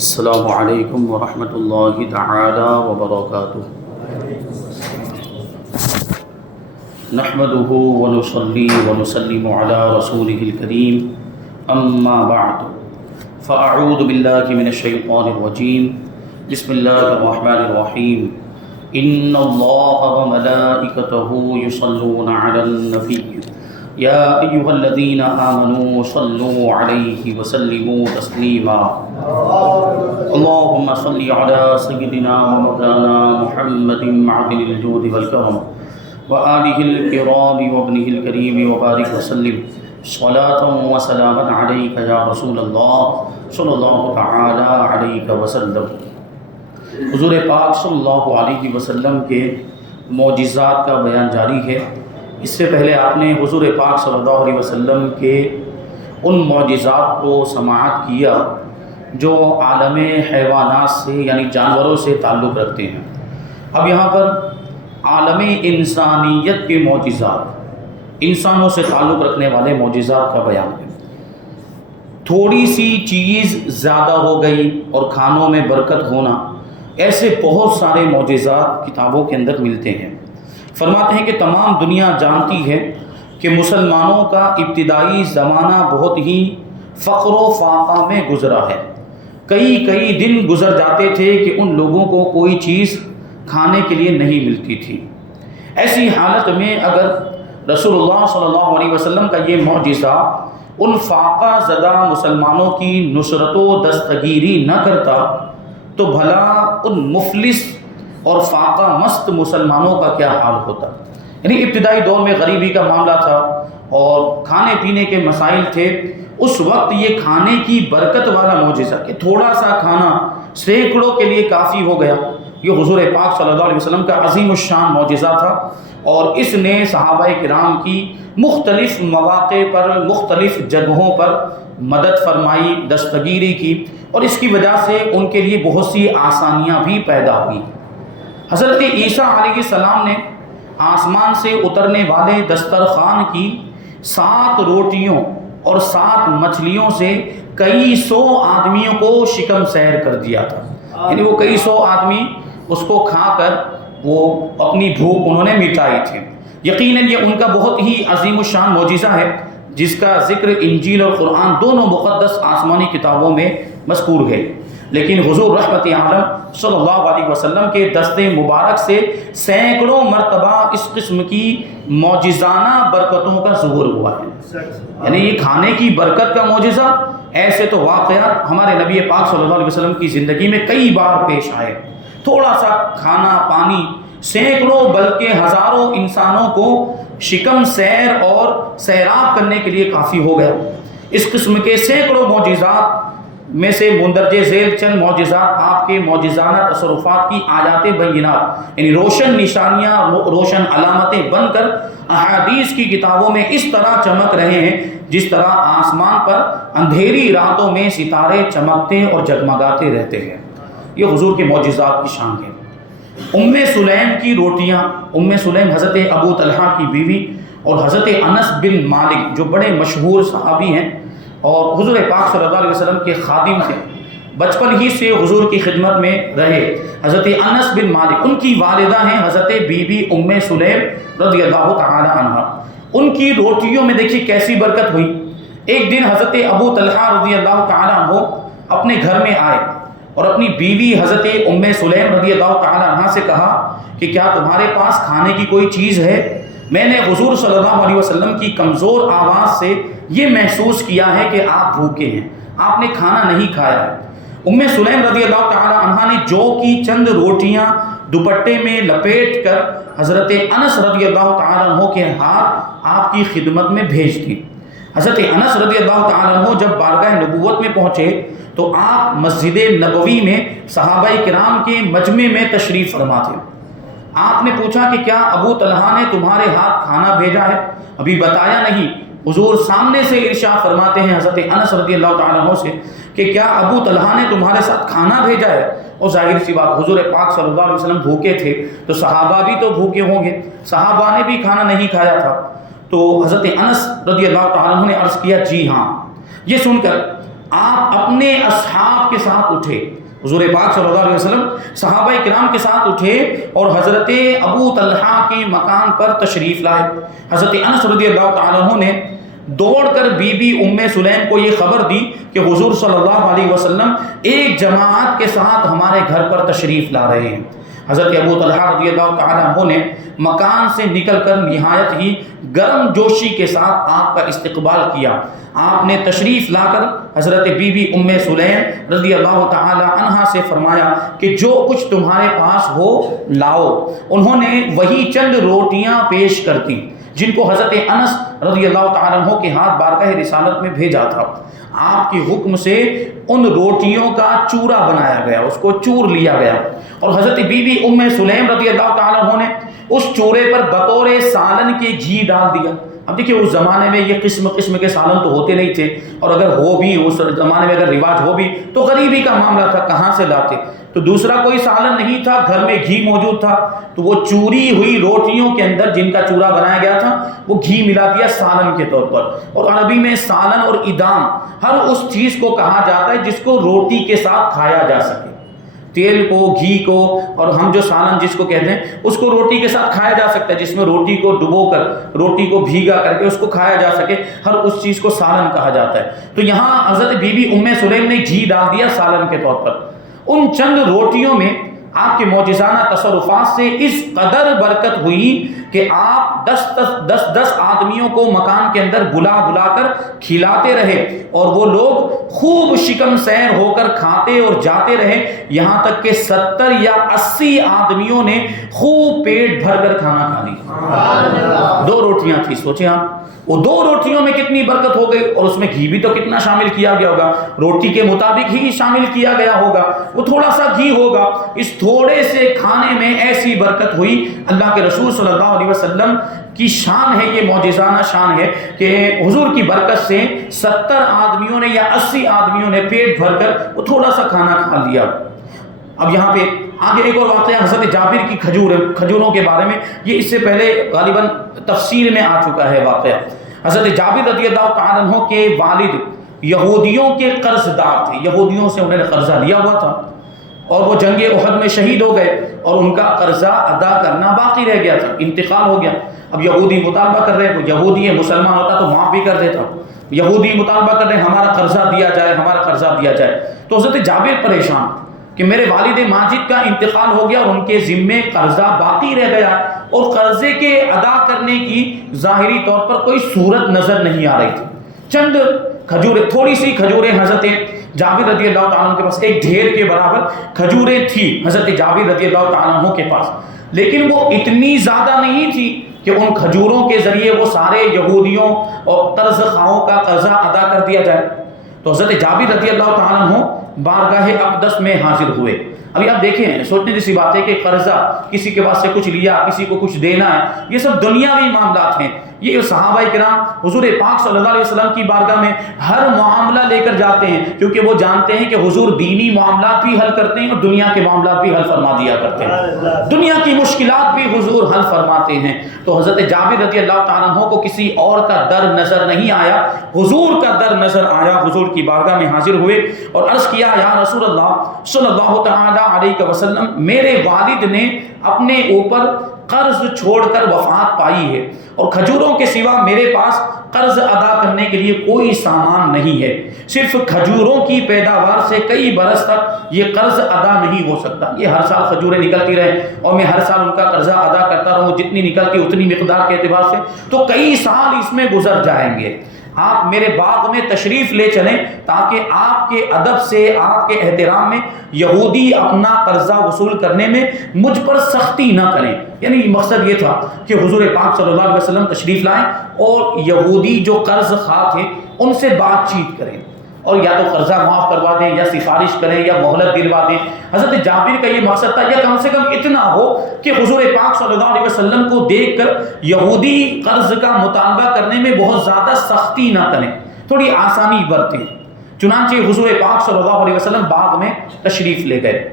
السلام علیکم ورحمۃ اللہ تعالی وبرکاتہ۔ نحمده ونصلي ونسلم على رسوله الكريم اما بعد فاعوذ باللہ من الشیطان الرجیم بسم اللہ الرحمن الرحیم ان اللہ وملائکتہ یصلون علی النبی یا ایہا الذین آمنوا صلوا علیہ وسلموا تسلیما اللہم صل علی سیدنا ومولانا محمد معدن الجود والکرم وآلہ الکرام وابنہ الکریم وبارک وسلم صلاة وسلاما علیک یا رسول اللہ صلی اللہ تعالی علیہ وسلم۔ حضور پاک صلی اللہ علیہ وسلم کے معجزات کا بیان جاری ہے۔ اس سے پہلے آپ نے حضور پاک صلی اللہ علیہ وسلم کے ان معجزات کو سماعت کیا جو عالم حیوانات سے یعنی جانوروں سے تعلق رکھتے ہیں۔ اب یہاں پر عالم انسانیت کے معجزات، انسانوں سے تعلق رکھنے والے معجزات کا بیان ہے۔ تھوڑی سی چیز زیادہ ہو گئی اور کھانوں میں برکت ہونا، ایسے بہت سارے معجزات کتابوں کے اندر ملتے ہیں۔ فرماتے ہیں کہ تمام دنیا جانتی ہے کہ مسلمانوں کا ابتدائی زمانہ بہت ہی فقر و فاقہ میں گزرا ہے۔ کئی دن گزر جاتے تھے کہ ان لوگوں کو کوئی چیز کھانے کے لیے نہیں ملتی تھی۔ ایسی حالت میں اگر رسول اللہ صلی اللہ علیہ وسلم کا یہ معجزہ ان فاقہ زدہ مسلمانوں کی نصرت و دستگیری نہ کرتا تو بھلا ان مفلس اور فاقہ مست مسلمانوں کا کیا حال ہوتا۔ یعنی ابتدائی دور میں غریبی کا معاملہ تھا اور کھانے پینے کے مسائل تھے۔ اس وقت یہ کھانے کی برکت والا معجزہ کہ تھوڑا سا کھانا سینکڑوں کے لیے کافی ہو گیا، یہ حضور پاک صلی اللہ علیہ وسلم کا عظیم الشان معجزہ تھا، اور اس نے صحابہ کرام کی مختلف مواقع پر مختلف جگہوں پر مدد فرمائی، دستگیری کی، اور اس کی وجہ سے ان کے لیے بہت سی آسانیاں بھی پیدا ہوئی۔ حضرت عیسیٰ علیہ السلام نے آسمان سے اترنے والے دسترخوان کی 7 روٹیوں اور 7 مچھلیوں سے کئی سو آدمیوں کو شکم سیر کر دیا تھا۔ یعنی وہ کئی سو آدمی اس کو کھا کر وہ اپنی بھوک انہوں نے مٹائی تھی۔ یقیناً یہ ان کا بہت ہی عظیم الشان معجزہ ہے جس کا ذکر انجیل اور قرآن دونوں مقدس آسمانی کتابوں میں مذکور ہے، لیکن حضور رحمت عالم صلی اللہ علیہ وسلم کے دست مبارک سے سینکڑوں مرتبہ اس قسم کی معجزانہ برکتوں کا ظہور ہوا ہے۔ یعنی یہ کھانے کی برکت کا معجزہ، ایسے تو واقعات ہمارے نبی پاک صلی اللہ علیہ وسلم کی زندگی میں کئی بار پیش آئے۔ تھوڑا سا کھانا پانی سینکڑوں بلکہ ہزاروں انسانوں کو شکم سیر اور سیراب کرنے کے لیے کافی ہو گیا۔ اس قسم کے سینکڑوں معجزات میں سے مندرجہ ذیل چند معجزات آپ کے معجزانہ تصرفات کی آیات بینات یعنی روشن نشانیاں، روشن علامتیں بن کر احادیث کی کتابوں میں اس طرح چمک رہے ہیں جس طرح آسمان پر اندھیری راتوں میں ستارے چمکتے اور جگمگاتے رہتے ہیں۔ یہ حضور کے معجزات کی شان ہے۔ ام سلیم کی روٹیاں، ام سلیم حضرت ابو طلحہ کی بیوی اور حضرت انس بن مالک جو بڑے مشہور صحابی ہیں اور حضور پاک صلی اللہ علیہ وسلم کے خادم تھے، بچپن ہی سے حضور کی خدمت میں رہے۔ حضرت انس بن مالک ان کی والدہ ہیں حضرت بی بی ام سلیم رضی اللہ تعالی عنہ۔ ان کی روٹیوں میں دیکھیے کیسی برکت ہوئی۔ ایک دن حضرت ابو طلحہ رضی اللہ تعالی عنہ اپنے گھر میں آئے اور اپنی بیوی حضرت ام سلیم رضی اللہ تعالی عنہ سے کہا کہ کیا تمہارے پاس کھانے کی کوئی چیز ہے؟ میں نے حضور صلی اللہ علیہ وسلم کی کمزور آواز سے یہ محسوس کیا ہے کہ آپ بھوکے ہیں، آپ نے کھانا نہیں کھایا ہے۔ ام سلیم رضی اللہ تعالی عنہ نے جو کی چند روٹیاں دوپٹے میں لپیٹ کر حضرت انس رضی اللہ تعالی عنہ کے ہاتھ آپ کی خدمت میں بھیج دی۔ حضرت انس رضی اللہ تعالی عنہ جب بارگاہ نبوت میں پہنچے تو آپ مسجد نبوی میں صحابہ کرام کے مجمع میں تشریف فرما تھے۔ آپ نے پوچھا کہ کیا ابو طلحہ نے تمہارے ہاتھ کھانا بھیجا ہے؟ ابھی بتایا نہیں۔ حضور سامنے سے ارشاد فرماتے ہیں حضرت انس رضی اللہ تعالیٰ عنہ سے کہ کیا ابو طلحہ نے تمہارے ساتھ کھانا بھیجا ہے؟ اور ظاہر سی بات حضور پاک صلی اللہ علیہ وسلم بھوکے تھے تو صحابہ بھی تو بھوکے ہوں گے، صحابہ نے بھی کھانا نہیں کھایا تھا۔ تو حضرت انس رضی اللہ تعالیٰ عنہ نے عرض کیا جی ہاں۔ یہ سن کر آپ اپنے اصحاب کے ساتھ اٹھے، حضور پاک صلی اللہ علیہ وسلم صحابہ کرام کے ساتھ اٹھے اور حضرت ابو طلحہ کے مکان پر تشریف لائے۔ حضرت انس رضی اللہ تعالیٰ عنہ نے دوڑ کر بی بی ام سلیم کو یہ خبر دی کہ حضور صلی اللہ علیہ وسلم ایک جماعت کے ساتھ ہمارے گھر پر تشریف لا رہے ہیں۔ حضرت ابو طلحہ رضی اللہ تعالیٰ عنہ نے مکان سے نکل کر نہایت ہی گرم جوشی کے ساتھ آپ کا استقبال کیا۔ آپ نے تشریف لا کر حضرت بی بی ام سلیم رضی اللہ تعالی عنہا سے فرمایا کہ جو کچھ تمہارے پاس ہو لاؤ۔ انہوں نے وہی چند روٹیاں پیش کرتی جن کو حضرت انس رضی اللہ تعالیٰ عنہ کے ہاتھ بارگاہ رسالت میں بھیجا تھا۔ آپ کے حکم سے ان روٹیوں کا چورا بنایا گیا، اس کو چور لیا گیا، اور حضرت بی بی ام سلیم رضی اللہ تعالیٰ عنہ نے اس چورے پر بطور سالن کے گھی ڈال دیا۔ اب دیکھیے اس زمانے میں یہ قسم قسم کے سالن تو ہوتے نہیں تھے، اور اگر ہو بھی اس زمانے میں اگر رواج ہو بھی تو غریبی کا معاملہ تھا، کہاں سے لاتے؟ تو دوسرا کوئی سالن نہیں تھا، گھر میں گھی موجود تھا، تو وہ چوری ہوئی روٹیوں کے اندر جن کا چورا بنایا گیا تھا وہ گھی ملا دیا سالن کے طور پر۔ اور عربی میں سالن اور ادام ہر اس چیز کو کہا جاتا ہے جس کو روٹی کے ساتھ کھایا جا سکے، تیل کو، گھی کو، اور ہم جو سالن جس کو کہتے ہیں اس کو روٹی کے ساتھ کھایا جا سکتا ہے، جس میں روٹی کو ڈبو کر، روٹی کو بھیگا کر کے اس کو کھایا جا سکے، ہر اس چیز کو سالن کہا جاتا ہے۔ تو یہاں حضرت بی بی ام سلیم نے گھی ڈال دیا سالن کے طور پر۔ ان چند روٹیوں میں آپ کے معجزانہ تصرفات سے اس قدر برکت ہوئی کہ آپ 10 آدمیوں کو مکان کے اندر بلا بلا کر کھلاتے رہے، اور وہ لوگ خوب شکم سیر ہو کر کھاتے اور جاتے رہے، یہاں تک کہ 70 یا 80 آدمیوں نے خوب پیٹ بھر کر کھانا کھا لیا۔ 2 روٹیاں تھی، سوچیں آپ وہ 2 روٹیوں میں کتنی برکت ہو گئی، اور اس میں گھی بھی تو کتنا شامل کیا گیا ہوگا، روٹی کے مطابق ہی شامل کیا گیا ہوگا، وہ تھوڑا سا گھی ہوگا، اس تھوڑے سے کھانے میں ایسی برکت ہوئی۔ اللہ کے رسول صلی اللہ علیہ وسلم کی شان ہے، یہ معجزانہ شان ہے کہ حضور کی برکت سے 70 آدمیوں نے یا 80 آدمیوں نے پیٹ بھر کر وہ تھوڑا سا کھانا کھا لیا۔ اب یہاں پہ آگے ایک اور واقعہ حضرت جابر کی کھجوروں کے بارے میں، یہ اس سے پہلے غالباً تفسیر میں آ چکا ہے واقعہ۔ حضرت جابر رضی اللہ تعالیٰ عنہ کے والد یہودیوں کے قرض دار تھے، یہودیوں سے انہوں نے قرضہ لیا ہوا تھا، اور وہ جنگ احد میں شہید ہو گئے، اور ان کا قرضہ ادا کرنا باقی رہ گیا تھا، انتقال ہو گیا۔ اب یہودی مطالبہ کر رہے ہیں، یہودی مسلمان ہوتا تو معاف بھی کر دیتا، یہودی مطالبہ کر رہے ہیں ہمارا قرضہ دیا جائے، ہمارا قرضہ دیا جائے۔ تو حضرت جابر پریشان کہ میرے والد ماجد کا انتقال ہو گیا اور ان کے ذمے قرضہ باقی رہ گیا، اور قرضے کے ادا کرنے کی ظاہری طور پر کوئی صورت نظر نہیں آ رہی تھی۔ چند کھجوریں، تھوڑی سی کھجوریں حضرت جابر رضی اللہ تعالیٰ عنہ کے پاس، ایک ڈھیر کے برابر کھجوریں تھی حضرت جابر رضی اللہ تعالیٰ عنہ کے پاس، لیکن وہ اتنی زیادہ نہیں تھی کہ ان کھجوروں کے ذریعے وہ سارے یہودیوں اور قرض خواہوں کا قرضہ ادا کر دیا جائے۔ تو حضرت جابر رضی اللہ تعالیٰ عنہ بارگاہ اقدس میں حاضر ہوئے۔ ابھی آپ دیکھیں، سوچنے جیسی بات ہے کہ قرضہ، کسی کے پاس سے کچھ لیا، کسی کو کچھ دینا ہے، یہ سب دنیاوی معاملات ہیں۔ یہ صحابہ کرام حضور پاک صلی اللہ علیہ وسلم کی بارگاہ میں ہر معاملہ لے کر جاتے ہیں، کیونکہ وہ جانتے ہیں کہ حضور دینی معاملات بھی حل کرتے ہیں اور دنیا کے معاملات بھی حل فرما دیا کرتے ہیں، دنیا کی مشکلات بھی حضور حل فرماتے ہیں۔ تو حضرت جابر رضی اللہ تعالیٰ عنہ کو کسی اور کا در نظر نہیں آیا، حضور کا در نظر آیا۔ حضور کی بارگاہ میں حاضر ہوئے اور عرض کیا، یا رسول اللہ صلی اللہ تعالیٰ علیہ وسلم، میرے والد نے اپنے اوپر قرض چھوڑ کر وفات پائی ہے، اور کھجوروں کے سوا میرے پاس قرض ادا کرنے کے لیے کوئی سامان نہیں ہے، صرف کھجوروں کی پیداوار سے کئی برس تک یہ قرض ادا نہیں ہو سکتا۔ یہ ہر سال کھجوریں نکلتی رہے اور میں ہر سال ان کا قرضہ ادا کرتا رہوں، جتنی نکلتی اتنی مقدار کے اعتبار سے، تو کئی سال اس میں گزر جائیں گے۔ آپ میرے باغ میں تشریف لے چلیں تاکہ آپ کے ادب سے، آپ کے احترام میں یہودی اپنا قرضہ وصول کرنے میں مجھ پر سختی نہ کریں۔ یعنی مقصد یہ تھا کہ حضور پاک صلی اللہ علیہ وسلم تشریف لائیں اور یہودی جو قرض خواہ تھے ان سے بات چیت کریں، اور یا تو قرضہ معاف کروا دیں یا سفارش کریں یا مہلت دلوا دیں۔ حضرت جابر کا یہ مقصد تھا، یا کم سے کم اتنا ہو کہ حضور پاک صلی اللہ علیہ وسلم کو دیکھ کر یہودی قرض کا مطالبہ کرنے میں بہت زیادہ سختی نہ کریں، تھوڑی آسانی برتیں۔ چنانچہ حضور پاک صلی اللہ علیہ وسلم باغ میں تشریف لے گئے،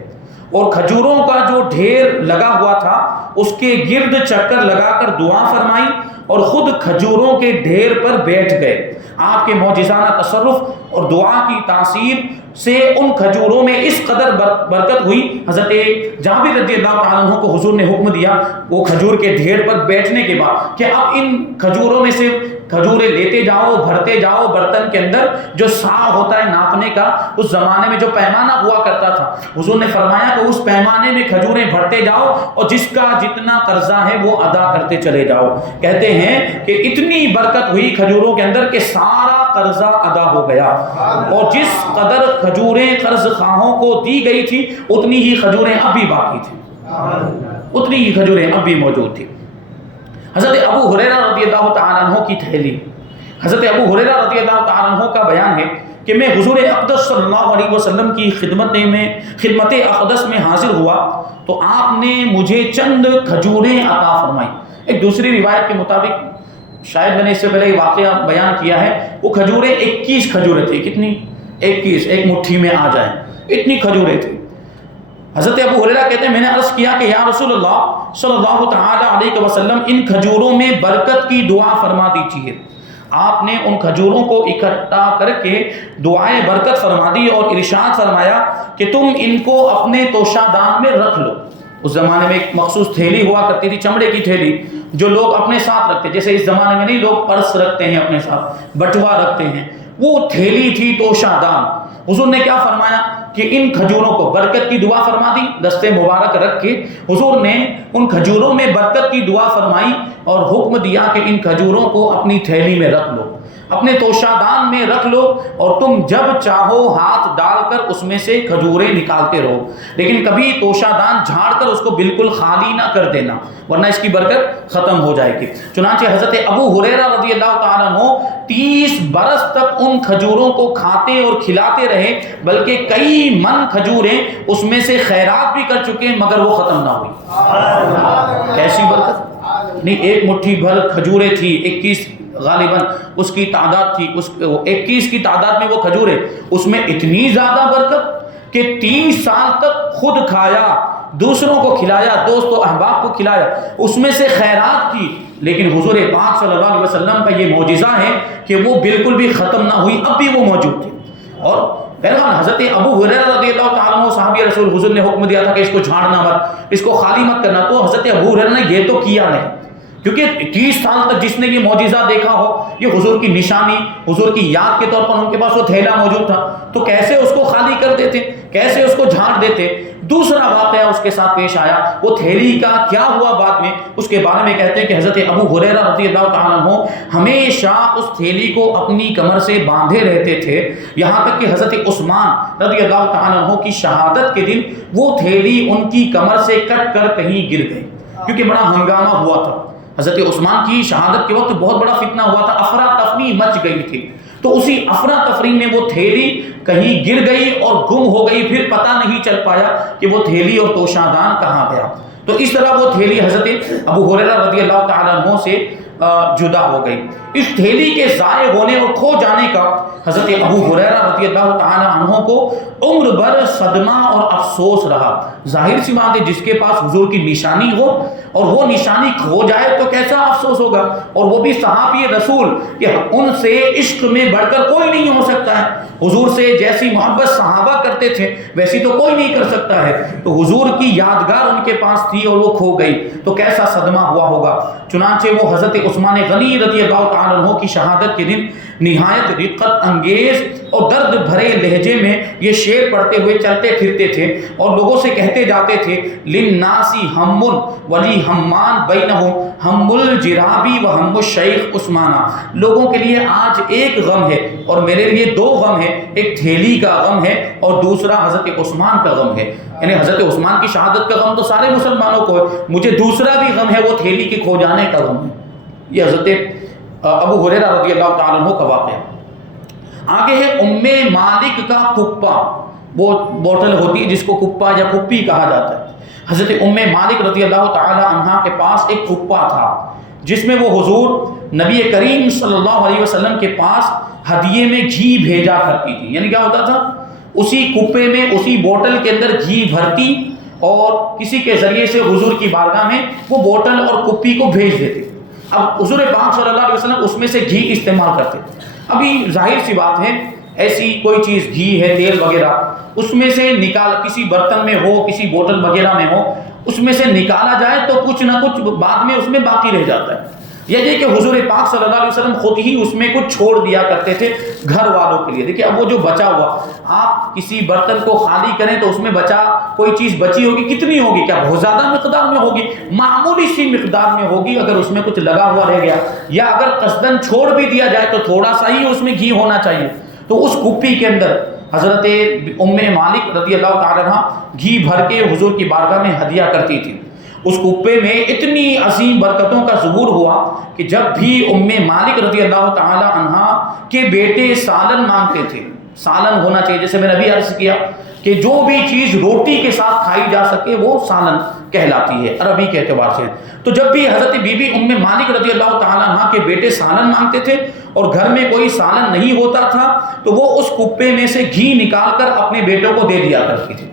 اور کھجوروں کا جو ڈھیر لگا ہوا تھا اس کے گرد چکر لگا کر دعا فرمائی، اور خود کھجوروں کے ڈھیر پر بیٹھ گئے۔ آپ کے معجزانہ تصرف اور دعا کی تاثیر سے ان کھجوروں میں اس قدر برکت ہوئی، حضرت جابر رضی اللہ تعالیٰ عنہ کو حضور نے حکم دیا وہ کھجور کے ڈھیر پر بیٹھنے کے بعد کہ اب ان کھجوروں میں سے کھجوریں لیتے جاؤ، بھرتے جاؤ برتن کے اندر۔ جو سا ہوتا ہے ناپنے کا، اس زمانے میں جو پیمانہ ہوا کرتا تھا، حضور نے فرمایا کہ اس پیمانے میں کھجوریں بھرتے جاؤ اور جس کا جتنا قرضہ ہے وہ ادا کرتے چلے جاؤ۔ کہتے ہیں کہ اتنی برکت ہوئی کھجوروں کے اندر کہ سارا قرضہ ادا ہو گیا، اور جس قدر کھجوریں قرض خواہوں کو دی گئی تھی اتنی ہی کھجوریں اب بھی باقی تھیں، اتنی ہی کھجوریں اب بھی موجود تھیں۔ حضرت ابو ہریرہ رضی اللہ تعالیٰ عنہ کی تحلیل، حضرت ابو ہریرہ رضی اللہ تعالیٰ عنہ کا بیان ہے کہ میں حضور اقدس صلی اللہ علیہ وسلم کی خدمت اقدس میں حاضر ہوا تو آپ نے مجھے چند کھجوریں عطا فرمائی۔ ایک دوسری روایت کے مطابق، شاید میں نے اس سے پہلے یہ واقعہ بیان کیا ہے، وہ کھجوریں 21 کھجوریں تھیں۔ کتنی؟ 21، ایک مٹھی میں آ جائیں، اتنی کھجوریں تھیں۔ حضرت ابو ہریرہ کہتے ہیں میں نے عرض کیا کہ یا رسول اللہ صلی اللہ تعالی علیہ وسلم، ان کھجوروں میں برکت کی دعا فرما دیجیے۔ آپ نے ان کھجوروں کو اکٹھا کر کے دعائیں برکت فرما دی اور ارشاد فرمایا کہ تم ان کو اپنے توشہ دان میں رکھ لو۔ اس زمانے میں ایک مخصوص تھیلی ہوا کرتی تھی، چمڑے کی تھیلی، جو لوگ اپنے ساتھ رکھتے، جیسے اس زمانے میں نہیں لوگ پرس رکھتے ہیں اپنے ساتھ، بٹوا رکھتے ہیں، وہ تھیلی تھی توشہ دان۔ حضور نے کیا فرمایا کہ ان کھجوروں کو برکت کی دعا فرما دی، دستے مبارک رکھ کے حضور نے ان کھجوروں میں برکت کی دعا فرمائی اور حکم دیا کہ ان کھجوروں کو اپنی تھیلی میں رکھ لو، اپنے توشہ دان میں رکھ لو، اور تم جب چاہو ہاتھ ڈال کر اس میں سے کھجوریں نکالتے رہو، لیکن کبھی توشہ دان جھاڑ کر اس کو بالکل خالی نہ کر دینا ورنہ اس کی برکت ختم ہو جائے گی۔ چنانچہ حضرت ابو ہریرہ رضی اللہ تعالیٰ عنہ 30 برس تک ان کھجوروں کو کھاتے اور کھلاتے رہے، بلکہ کئی من کھجوریں اس میں سے خیرات بھی کر چکے مگر وہ ختم نہ ہوئی۔ کیسی برکت! نہیں، ایک مٹھی بھر کھجوریں تھی، 21 غالباً اس کی تعداد تھی، اس 21 کی تعداد میں وہ کھجوریں، اس میں اتنی زیادہ برکت کہ 30 سال تک خود کھایا، دوسروں کو کھلایا، دوست و احباب کو کھلایا، اس میں سے خیرات کی، لیکن حضور پاک صلی اللہ علیہ وسلم کا یہ معجزہ ہے کہ وہ بالکل بھی ختم نہ ہوئی، اب بھی وہ موجود تھی۔ اور بہرحال حضرت ابو ہریرہ رضی اللہ تعالیٰ عنہ صحابی رسول، حضور نے حکم دیا تھا کہ اس کو جھاڑنا مت، اس کو خالی مت کرنا، تو حضرت ابو ہریرہ نے یہ تو کیا نہیں، کیونکہ 30 سال تک جس نے یہ معجزہ دیکھا ہو، یہ حضور کی نشانی، حضور کی یاد کے طور پر ان کے پاس وہ تھیلا موجود تھا، تو کیسے اس کو خالی کر دیتے، کیسے اس کو جھاڑ دیتے۔ دوسرا واقعہ اس کے ساتھ پیش آیا، وہ تھیلی کا کیا ہوا بعد میں، اس کے بارے میں کہتے ہیں کہ حضرت ابو ہریرہ رضی اللہ تعالیٰ عنہ ہمیشہ اس تھیلی کو اپنی کمر سے باندھے رہتے تھے، یہاں تک کہ حضرت عثمان رضی اللہ تعالیٰ عنہ کی شہادت کے دن وہ تھیلی ان کی کمر سے کٹ کر کہیں گر گئی، کیونکہ بڑا ہنگامہ ہوا تھا۔ حضرت عثمان کی شہادت کے وقت بہت بڑا فتنہ ہوا تھا، افراتفری مچ گئی تھی، تو اسی افراتفری میں وہ تھیلی کہیں گر گئی اور گم ہو گئی، پھر پتہ نہیں چل پایا کہ وہ تھیلی اور توشہ دان کہاں گیا۔ تو اس طرح وہ تھیلی حضرت ابو ہریرہ رضی اللہ تعالیٰ عنہ سے جدا ہو گئی۔ اس تھیلی کے ضائع ہونے اور کھو جانے کا حضرت ابو ہریرہ رضی اللہ تعالیٰ عنہ کو عمر بھر صدمہ اور افسوس رہا۔ ظاہر سی بات ہے، جس کے پاس حضور کی نشانی ہو اور وہ نشانی کھو جائے تو کیسا افسوس ہوگا، اور وہ بھی صحابی رسول، کہ ان سے عشق میں بڑھ کر کوئی نہیں ہو سکتا ہے، حضور سے جیسی محبت صحابہ کرتے تھے ویسی تو کوئی نہیں کر سکتا ہے، تو حضور کی یادگار ان کے پاس تھی اور وہ کھو گئی تو کیسا صدمہ ہوا ہوگا۔ چنانچہ وہ حضرت عثمان غنی رضی اللہ تعالیٰ عنہ کی شہادت کے دن نہایت رقت انگیز اور درد بھرے لہجے میں یہ شعر پڑھتے ہوئے چلتے پھرتے تھے اور لوگوں سے کہتے جاتے تھے، للناس ہم ولی ہمان بینہم ہم الجرابی و ہم الشیخ عثمانہ، لوگوں کے لیے آج ایک غم ہے اور میرے لیے 2 غم ہے، ایک تھیلی کا غم ہے اور دوسرا حضرت عثمان کا غم ہے، یعنی حضرت عثمان کی شہادت کا غم تو سارے مسلمانوں کو ہے، مجھے دوسرا بھی غم ہے، وہ تھیلی کے کھو جانے کا غم ہے۔ یہ حضرت ابو ہریرہ رضی اللہ تعالیٰ عنہ کا واقعہ۔ آگے ہے ام مالک کا کپا، وہ بوٹل ہوتی ہے جس کو کپا یا کپی کہا جاتا ہے۔ حضرت ام مالک رضی اللہ تعالیٰ عنہ کے پاس ایک کپا تھا جس میں وہ حضور نبی کریم صلی اللہ علیہ وسلم کے پاس ہدیے میں گھی بھیجا کرتی تھی، یعنی کیا ہوتا تھا، اسی کپے میں اسی بوٹل کے اندر گھی بھرتی اور کسی کے ذریعے سے حضور کی بارگاہ میں وہ بوٹل اور کپی کو بھیج دیتے۔ اب حضور پاک صلی اللہ علیہ وسلم اس میں سے گھی استعمال کرتے. ابھی ظاہر سی بات ہے ایسی کوئی چیز گھی ہے تیل وغیرہ اس میں سے نکال کسی برتن میں ہو کسی بوتل وغیرہ میں ہو اس میں سے نکالا جائے تو کچھ نہ کچھ بعد میں اس میں باقی رہ جاتا ہے. یہ کہ حضور پاک صلی اللہ علیہ وسلم خود ہی اس میں کچھ چھوڑ دیا کرتے تھے گھر والوں کے لیے. دیکھیے اب وہ جو بچا ہوا آپ کسی برتن کو خالی کریں تو اس میں بچا کوئی چیز بچی ہوگی کتنی ہوگی کیا بہت زیادہ مقدار میں ہوگی معمولی سی مقدار میں ہوگی. اگر اس میں کچھ لگا ہوا رہ گیا یا اگر قصدن چھوڑ بھی دیا جائے تو تھوڑا سا ہی اس میں گھی ہونا چاہیے. تو اس کپی کے اندر حضرت ام مالک رضی اللہ تعالی عنہ گھی بھر کے حضور کی بارگاہ میں ہدیہ کرتی تھی. اس کپے میں اتنی عظیم برکتوں کا ظہور ہوا کہ جب بھی ام مالک رضی اللہ تعالی عنہ کے بیٹے سالن مانگتے تھے, سالن ہونا چاہیے جیسے میں نے ابھی عرض کیا کہ جو بھی چیز روٹی کے ساتھ کھائی جا سکے وہ سالن کہلاتی ہے عربی کے اعتبار سے. تو جب بھی حضرت بی بی ام مالک رضی اللہ تعالی عنہ کے بیٹے سالن مانگتے تھے اور گھر میں کوئی سالن نہیں ہوتا تھا تو وہ اس کپے میں سے گھی نکال کر اپنے بیٹوں کو دے دیا کرتی تھی.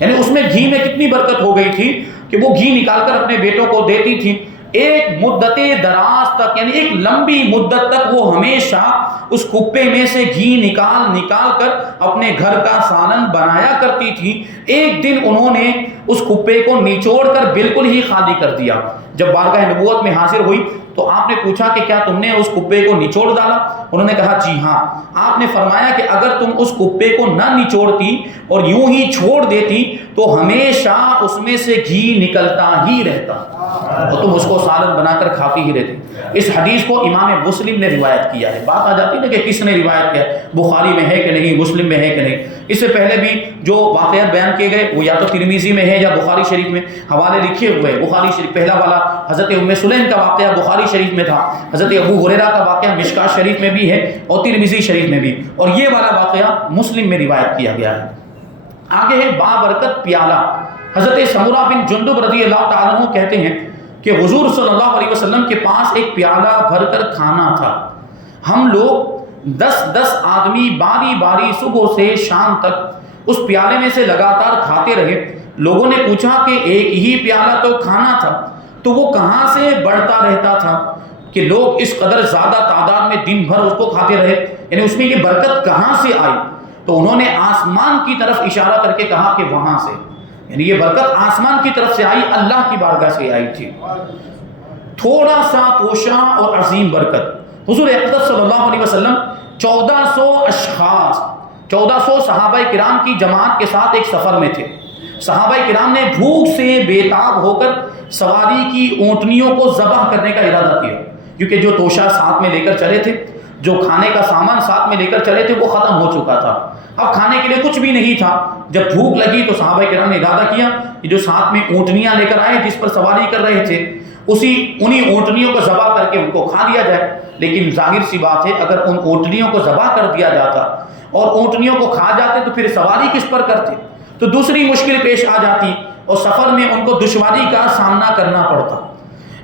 یعنی اس میں گھی میں کتنی برکت ہو گئی تھی کہ وہ گھی نکال کر اپنے بیٹوں کو دیتی تھی. ایک مدت دراز تک یعنی ایک لمبی مدت تک وہ ہمیشہ اس کپے میں سے گھی نکال کر اپنے گھر کا سالن بنایا کرتی تھی. ایک دن انہوں نے اس کپے کو نچوڑ کر بالکل ہی خالی کر دیا. جب بارگاہ نبوت میں حاضر ہوئی تو آپ نے پوچھا کہ کیا تم نے اس کپے کو نچوڑ ڈالا؟ انہوں نے کہا جی ہاں. آپ نے فرمایا کہ اگر تم اس کپے کو نہ نچوڑتی اور یوں ہی چھوڑ دیتی تو ہمیشہ اس میں سے گھی نکلتا ہی رہتا اور تم اس کو سالن بنا کر کھاتی ہی رہتی. اس حدیث کو امام مسلم نے روایت کیا ہے. بات آ جاتی ہے کہ کس نے روایت کیا, بخاری میں ہے کہ نہیں, مسلم میں ہے کہ نہیں. اس سے پہلے بھی جو واقعات بیان کیے گئے وہ یا تو ترمذی میں ہے یا بخاری شریف میں. حوالے لکھے ہوئے بخاری شریف پہلا والا حضرت ام سلیم کا واقعہ بخاری شریف میں تھا, حضرت ابو ہریرہ کا واقعہ مشکات شریف میں بھی ہے اور ترمذی شریف میں بھی, اور یہ والا واقعہ مسلم میں روایت کیا گیا ہے. آگے ہے بابرکت پیالہ. حضرت سمرہ بن جندب رضی اللہ تعالیٰ عنہ کہتے ہیں کہ حضور صلی اللہ علیہ وسلم کے پاس ایک پیالہ بھر کر کھانا تھا. ہم لوگ 10 آدمی باری باری صبح سے شام تک اس پیالے میں سے لگاتار کھاتے رہے. لوگوں نے پوچھا کہ ایک ہی پیالہ تو کھانا تھا تو وہ کہاں سے بڑھتا رہتا تھا کہ لوگ اس قدر زیادہ تعداد میں دن بھر اس کو کھاتے رہے, یعنی اس میں یہ برکت کہاں سے آئی؟ تو انہوں نے آسمان کی طرف اشارہ کر کے کہا کہ وہاں سے, یعنی یہ برکت آسمان کی طرف سے آئی, اللہ کی بارگاہ سے آئی تھی. تھوڑا سا توشہ اور عظیم برکت. حضور اقدس صلی اللہ علیہ وسلم 1400 اشخاص 1400 صحابہ کرام کی جماعت کے ساتھ ایک سفر میں تھے. صحابہ کرام نے بھوک سے بےتاب ہو کر سواری کی اونٹنیوں کو ذبح کرنے کا ارادہ کیا, کیونکہ جو توشہ ساتھ میں لے کر چلے تھے, جو کھانے کا سامان ساتھ میں لے کر چلے تھے وہ ختم ہو چکا تھا. اب کھانے کے لیے کچھ بھی نہیں تھا. جب بھوک لگی تو صحابہ کرام نے ارادہ کیا کہ جو ساتھ میں اونٹنیاں لے کر آئے جس پر سواری کر رہے تھے انہی اونٹنیوں کو ذبح کر کے ان کو کھا لیا جائے. لیکن ظاہر سی بات ہے اگر ان اونٹنیوں کو ذبح کر دیا جاتا اور اونٹنیوں کو کھا جاتے تو پھر سواری کس پر کرتے, تو دوسری مشکل پیش آ جاتی اور سفر میں ان کو دشواری کا سامنا کرنا پڑتا.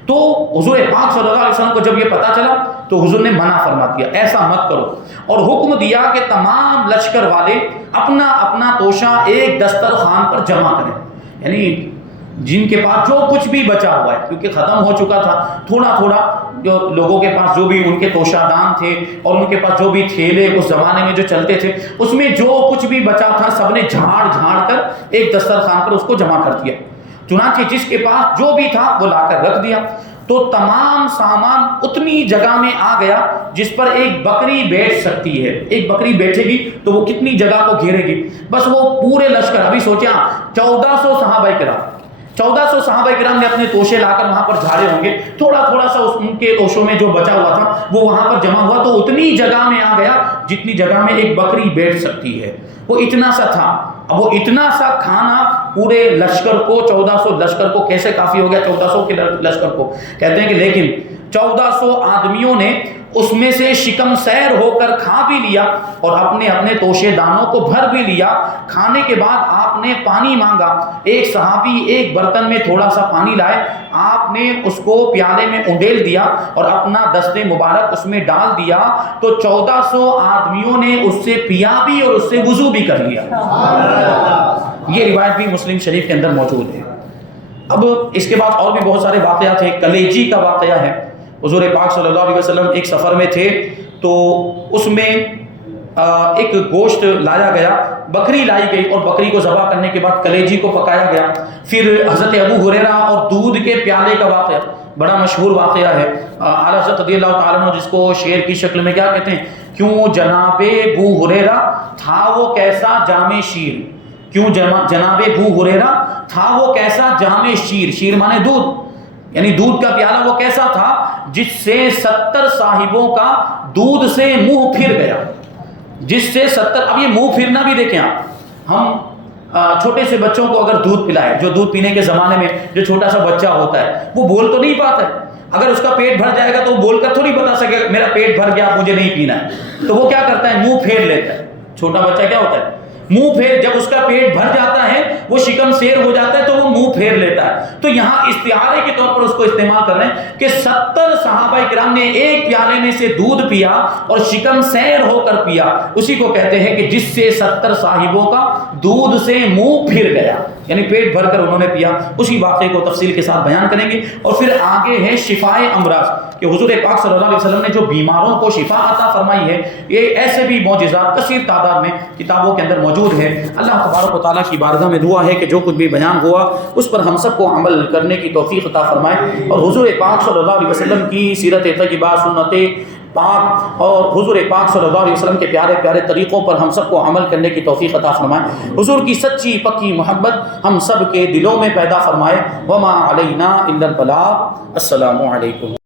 تو حضور پاک صلی اللہ علیہ وسلم کو جب یہ پتا چلا تو حضور نے منع فرما دیا ایسا مت کرو, اور حکم دیا کہ تمام لشکر والے اپنا اپنا توشہ ایک دسترخوان پر جمع کریں. یعنی جن کے پاس جو کچھ بھی بچا ہوا ہے, کیونکہ ختم ہو چکا تھا, تھوڑا تھوڑا جو لوگوں کے پاس جو بھی ان کے توشہ دان تھے اور ان کے پاس جو بھی تھیلے اس زمانے میں جو چلتے تھے اس میں جو کچھ بھی بچا تھا سب نے جھاڑ کر ایک دسترخوان پر اس کو جمع کر دیا. چنانچہ جس کے پاس جو بھی تھا وہ لا کر رکھ دیا. تو تمام سامان اتنی جگہ میں آ گیا جس پر ایک بکری بیٹھ سکتی ہے. ایک بکری بیٹھے گی تو وہ کتنی جگہ کو گھیرے گی, بس وہ پورے لشکر. ابھی سوچیں 1400 صحابہ کرام 1400 صحابہ کرام نے اپنے توشے لا کر وہاں پر جھاڑے ہوں گے, تھوڑا تھوڑا سا ان کے توشوں میں جو بچا ہوا تھا وہ وہاں پر جمع ہوا تو اتنی جگہ میں آ گیا جتنی جگہ میں ایک بکری بیٹھ سکتی ہے. وہ اتنا سا تھا. اب وہ اتنا سا کھانا پورے لشکر کو 1400 لشکر کو کیسے کافی ہو گیا؟ 1400 کے لشکر کو کہتے ہیں کہ لیکن 1400 آدمیوں نے اس میں سے شکم سیر ہو کر کھا بھی لیا اور اپنے اپنے توشے دانوں کو بھر بھی لیا. کھانے کے بعد آپ نے پانی مانگا. ایک صحابی ایک برتن میں تھوڑا سا پانی لائے, آپ نے اس کو پیالے میں انڈیل دیا اور اپنا دست مبارک اس میں ڈال دیا تو 1400 آدمیوں نے اس سے پیا بھی اور اس سے وضو بھی کر لیا. یہ روایت بھی مسلم شریف کے اندر موجود ہے. اب اس کے بعد اور بھی بہت سارے واقعات ہیں. کلیجی کا واقعہ ہے. حضور پاک صلی اللہ علیہ وسلم ایک سفر میں تھے تو اس میں ایک گوشت لایا گیا، بکری لائی گئی اور بکری کو ذبح کرنے کے بعد کلیجی کو پکایا گیا۔ پھر حضرت ابو ہریرہ اور دودھ کے پیالے کا واقعہ بڑا مشہور واقعہ ہے۔ اعلیٰ حضرت رضی اللہ تعالیٰ عنہ جس کو شعر کی شکل میں کیا کہتے ہیں، کیوں جناب ابو ہریرہ تھا وہ کیسا جام شیر، کیوں جناب ابو ہریرہ تھا وہ کیسا جام شیر، شیر مانے دودھ، یعنی دودھ کا پیالہ وہ کیسا تھا جس سے 70 صاحبوں کا دودھ سے منہ پھر گیا، جس سے 70، اب یہ منہ پھرنا بھی دیکھیں آپ، ہم چھوٹے سے بچوں کو اگر دودھ پلائے، جو دودھ پینے کے زمانے میں جو چھوٹا سا بچہ ہوتا ہے وہ بول تو نہیں پاتا ہے، اگر اس کا پیٹ بھر جائے گا تو وہ بول کر تھوڑی بتا سکے گا میرا پیٹ بھر گیا مجھے نہیں پینا ہے، تو وہ کیا کرتا ہے، منہ پھیر لیتا ہے۔ چھوٹا بچہ کیا ہوتا ہے، منہ پھیر، جب اس کا پیٹ بھر جاتا ہے وہ شکم سیر ہو جاتا ہے تو وہ منہ پھیر لیتا ہے۔ تو یہاں استعارے کے طور پر اس کو استعمال کر رہے ہیں کہ 70 صحابہ کرام نے ایک پیالے میں سے دودھ پیا اور شکم سیر ہو کر پیا، اسی کو کہتے ہیں کہ جس سے 70 صاحبوں کا دودھ سے منہ پھر گیا، یعنی پیٹ بھر کر انہوں نے پیا۔ اسی واقعے کو تفصیل کے ساتھ بیان کریں گے۔ اور پھر آگے ہے شفائے امراض، کہ حضور پاک صلی اللہ علیہ وسلم نے جو بیماروں کو شفا عطا فرمائی ہے، یہ ایسے بھی معجزات کثیر تعداد میں کتابوں کے اندر موجود ہے۔ اللہ تبارک و تعالیٰ کی بارگاہ میں دعا ہے کہ جو کچھ بھی بیان ہوا اس پر ہم سب کو عمل کرنے کی توفیق عطا فرمائے، اور حضور پاک صلی اللہ علیہ وسلم کی سیرت طیبہ، سنت پاک اور حضور پاک صلی اللہ علیہ وسلم کے پیارے پیارے طریقوں پر ہم سب کو عمل کرنے کی توفیق عطا فرمائے۔ حضور کی سچی پکی محبت ہم سب کے دلوں میں پیدا فرمائے۔ وما علینا الا البلاغ۔ السلام علیکم۔